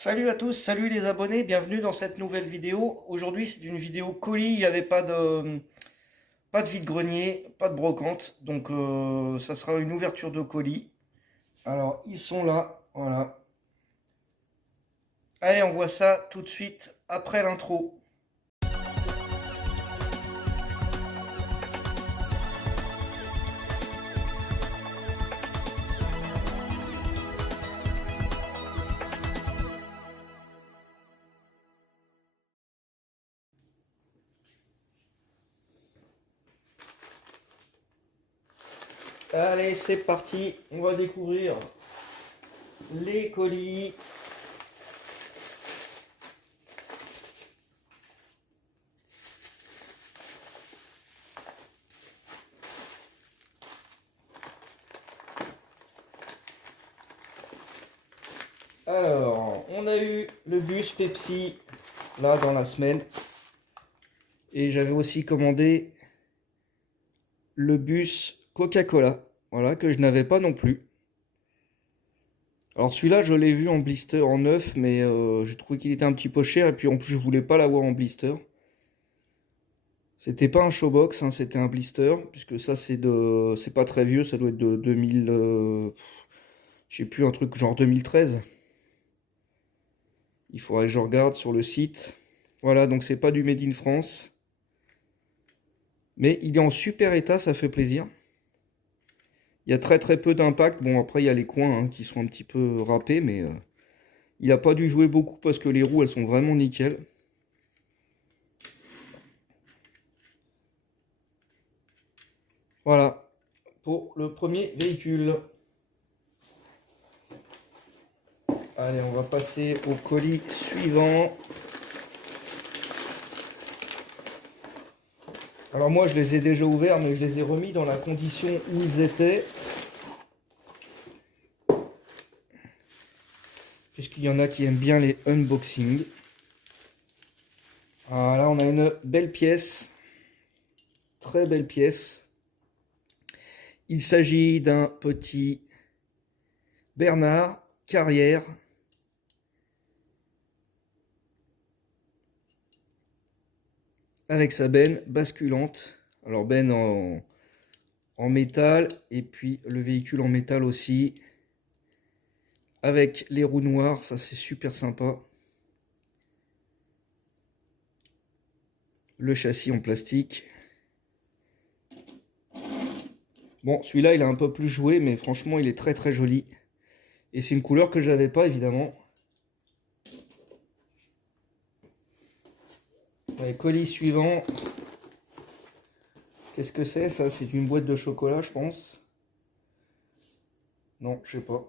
Salut à tous, salut les abonnés, bienvenue dans cette nouvelle vidéo. Aujourd'hui c'est une vidéo colis, il n'y avait pas de vide-grenier, pas de brocante, donc ça sera une ouverture de colis. Alors ils sont là, voilà. Allez, on voit ça tout de suite après l'intro. Allez, c'est parti, on va découvrir les colis. Alors, on a eu le bus Pepsi là dans la semaine. Et j'avais aussi commandé le bus Coca-Cola, voilà, que je n'avais pas non plus. Alors celui-là, je l'ai vu en blister en neuf, mais j'ai trouvé qu'il était un petit peu cher, et puis en plus je voulais pas l'avoir en blister. C'était pas un showbox, hein, c'était un blister, puisque ça c'est pas très vieux, ça doit être de 2000, je sais plus, un truc genre 2013. Il faudrait que je regarde sur le site. Voilà, donc c'est pas du Made in France. Mais il est en super état, ça fait plaisir. Il y a très peu d'impact. Bon, après, il y a les coins hein, qui sont un petit peu râpés, mais il n'a pas dû jouer beaucoup parce que les roues, elles sont vraiment nickel. Voilà, pour le premier véhicule. Allez, on va passer au colis suivant. Alors moi, je les ai déjà ouverts, mais je les ai remis dans la condition où ils étaient. Puisqu'il y en a qui aiment bien les unboxings. Voilà, on a une belle pièce. Très belle pièce. Il s'agit d'un petit Bernard Carrière. Avec sa benne basculante. Alors benne en métal et puis le véhicule en métal aussi. Avec les roues noires, ça c'est super sympa. Le châssis en plastique. Bon, celui-là il a un peu plus joué, mais franchement il est très joli. Et c'est une couleur que j'avais pas évidemment. Allez, colis suivant. Qu'est-ce que c'est ça? C'est une boîte de chocolat je pense. Non, je sais pas.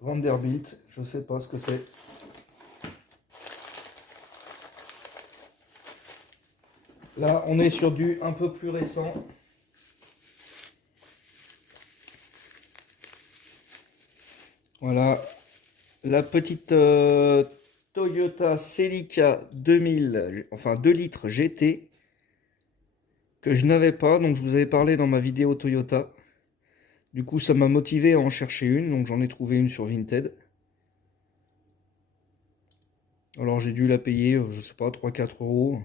Vanderbilt, je sais pas ce que c'est. Là, on est sur du un peu plus récent. Voilà, la petite Toyota Celica 2000, enfin 2 litres GT, que je n'avais pas, donc je vous avais parlé dans ma vidéo Toyota. Du coup, ça m'a motivé à en chercher une, donc j'en ai trouvé une sur Vinted. Alors j'ai dû la payer, je sais pas, 3-4 euros.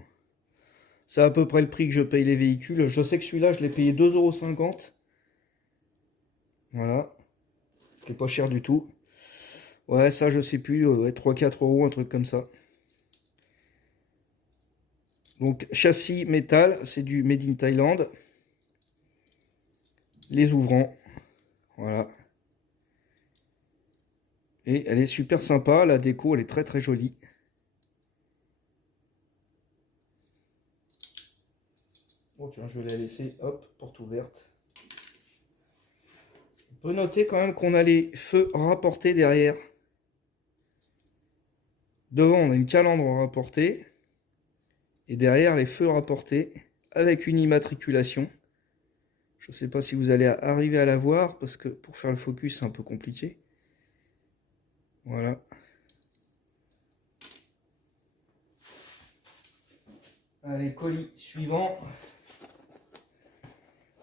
C'est à peu près le prix que je paye les véhicules. Je sais que celui-là, je l'ai payé 2,50 €. Voilà, ce qui est pas cher du tout. Ouais, ça, je sais plus, 3-4 euros, un truc comme ça. Donc, châssis métal, c'est du Made in Thailand. Les ouvrants, voilà. Et elle est super sympa, la déco, elle est très jolie. Bon, tiens, je vais la laisser, hop, porte ouverte. On peut noter quand même qu'on a les feux rapportés derrière. Devant, on a une calandre rapportée. Et derrière, les feux rapportés avec une immatriculation. Je ne sais pas si vous allez arriver à la voir parce que pour faire le focus, c'est un peu compliqué. Voilà. Allez, colis suivant.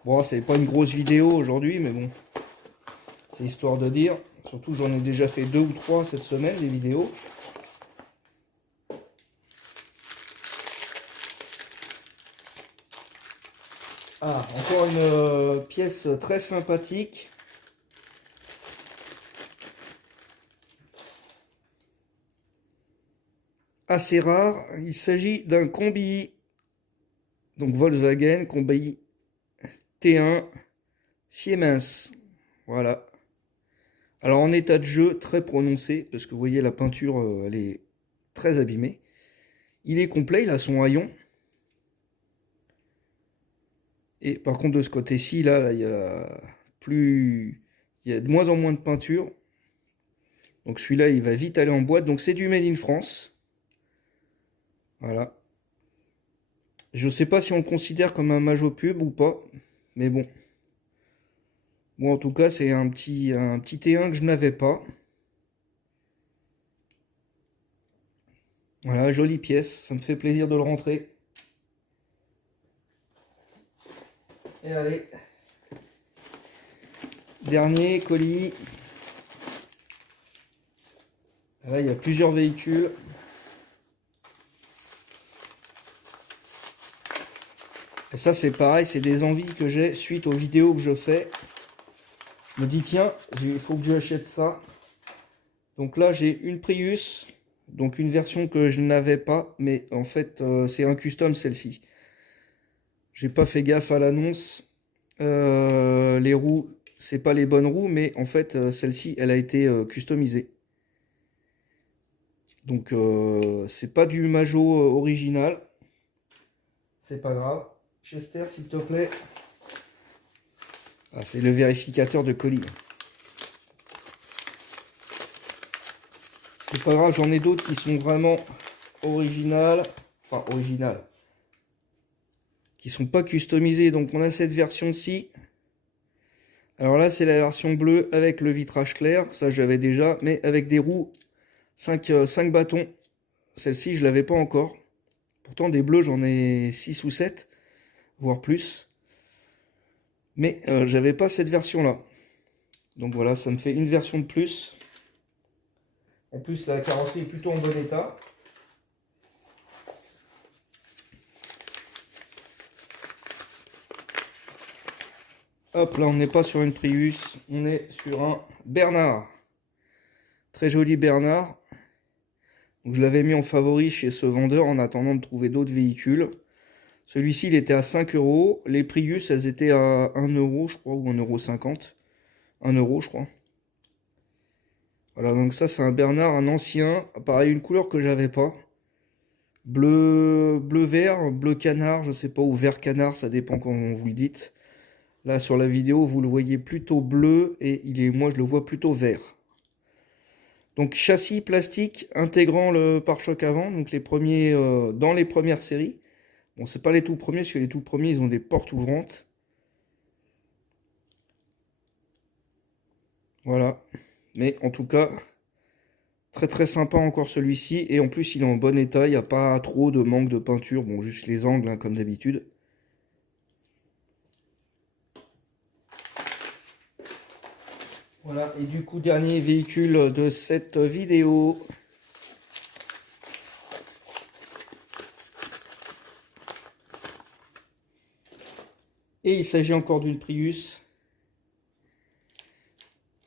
Bon, c'est pas une grosse vidéo aujourd'hui, mais bon, c'est histoire de dire. Surtout, j'en ai déjà fait 2 ou 3 cette semaine, des vidéos. Ah, encore une pièce très sympathique. Assez rare. Il s'agit d'un combi. Donc Volkswagen, combi T1 Siemens. Voilà. Alors en état de jeu très prononcé, parce que vous voyez la peinture, elle est très abîmée. Il est complet, il a son haillon. Et par contre de ce côté-ci, là, il y a de moins en moins de peinture. Donc celui-là, il va vite aller en boîte. Donc c'est du Made in France. Voilà. Je ne sais pas si on le considère comme un Majo pub ou pas. Mais bon. Bon, en tout cas, c'est un petit T1 que je n'avais pas. Voilà, jolie pièce. Ça me fait plaisir de le rentrer. Et allez. Dernier colis. Là, il y a plusieurs véhicules. Et ça, c'est pareil, c'est des envies que j'ai suite aux vidéos que je fais. Je me dis, tiens, il faut que j'achète ça. Donc là, j'ai une Prius. Donc une version que je n'avais pas. Mais en fait, c'est un custom celle-ci. J'ai pas fait gaffe à l'annonce. Les roues, c'est pas les bonnes roues. Mais en fait, celle-ci, elle a été customisée. Donc c'est pas du Majo original. C'est pas grave. Chester, s'il te plaît. Ah, c'est le vérificateur de colis. C'est pas grave, j'en ai d'autres qui sont vraiment originales. Enfin, originales. Qui sont pas customisées. Donc on a cette version-ci. Alors là, c'est la version bleue avec le vitrage clair. Ça, j'avais déjà. Mais avec des roues 5 bâtons. Celle-ci, je l'avais pas encore. Pourtant, des bleus, j'en ai 6 ou 7. Voire plus. Mais j'avais pas cette version-là. Donc voilà, ça me fait une version de plus. En plus, la carrosserie est plutôt en bon état. Hop, là, on n'est pas sur une Prius, on est sur un Bernard. Très joli Bernard. Donc, je l'avais mis en favori chez ce vendeur en attendant de trouver d'autres véhicules. Celui-ci, il était à 5 euros. Les Prius, elles étaient à 1 euro, je crois, ou 1,50 €. 1 euro, je crois. Voilà, donc ça, c'est un Bernard, un ancien. Pareil, une couleur que j'avais pas. Bleu vert, bleu canard, je sais pas, ou vert canard, ça dépend comment vous le dites. Là, sur la vidéo, vous le voyez plutôt bleu et moi, je le vois plutôt vert. Donc, châssis plastique intégrant le pare-choc avant. Donc, les premiers, dans les premières séries. Bon, c'est pas les tout premiers, parce que les tout premiers, ils ont des portes ouvrantes. Voilà. Mais en tout cas, très très sympa encore celui-ci. Et en plus, il est en bon état. Il n'y a pas trop de manque de peinture. Bon, juste les angles, hein, comme d'habitude. Voilà. Et du coup, dernier véhicule de cette vidéo. Et il s'agit encore d'une Prius.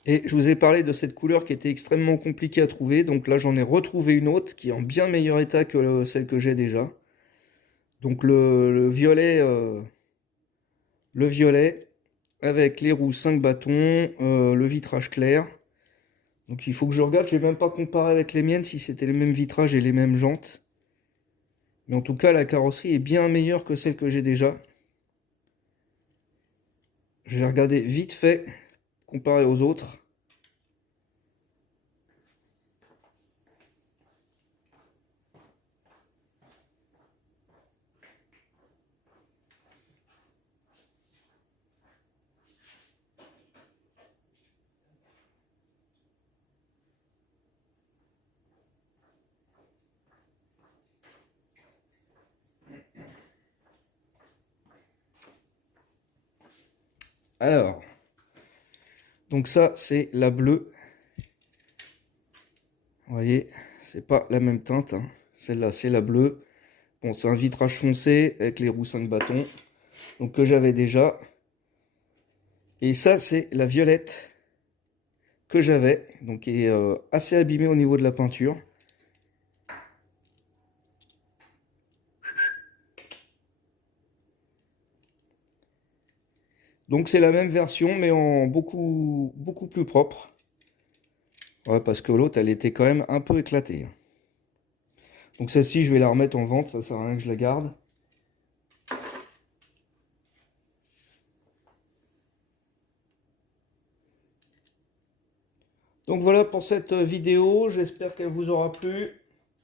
Et je vous ai parlé de cette couleur qui était extrêmement compliquée à trouver. Donc là, j'en ai retrouvé une autre qui est en bien meilleur état que celle que j'ai déjà. Donc le violet avec les roues 5 bâtons, le vitrage clair. Donc il faut que je regarde, je n'ai même pas comparé avec les miennes si c'était les mêmes vitrages et les mêmes jantes. Mais en tout cas, la carrosserie est bien meilleure que celle que j'ai déjà. Je vais regarder vite fait, comparé aux autres. Alors, donc ça, c'est la bleue. Vous voyez, c'est pas la même teinte, hein. Celle-là, c'est la bleue. Bon, c'est un vitrage foncé avec les roues 5 bâtons. donc que j'avais déjà. Et ça, c'est la violette que j'avais, donc qui est assez abîmée au niveau de la peinture. Donc c'est la même version, mais en beaucoup plus propre. Ouais, parce que l'autre, elle était quand même un peu éclatée. Donc celle-ci, je vais la remettre en vente, ça sert à rien que je la garde. Donc voilà pour cette vidéo, j'espère qu'elle vous aura plu.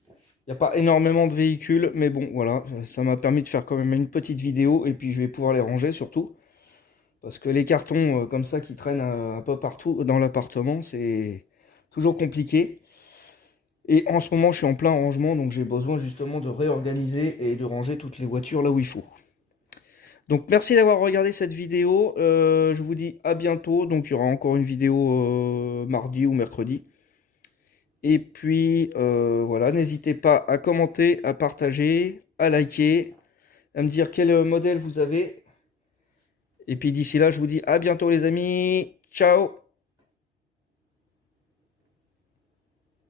Il n'y a pas énormément de véhicules, mais bon, voilà, ça m'a permis de faire quand même une petite vidéo, et puis je vais pouvoir les ranger surtout. Parce que les cartons comme ça qui traînent un peu partout dans l'appartement, c'est toujours compliqué. Et en ce moment, je suis en plein rangement, donc j'ai besoin justement de réorganiser et de ranger toutes les voitures là où il faut. Donc merci d'avoir regardé cette vidéo. Je vous dis à bientôt. Donc il y aura encore une vidéo mardi ou mercredi. Et puis voilà, n'hésitez pas à commenter, à partager, à liker, à me dire quel modèle vous avez. Et puis d'ici là, je vous dis à bientôt les amis. Ciao!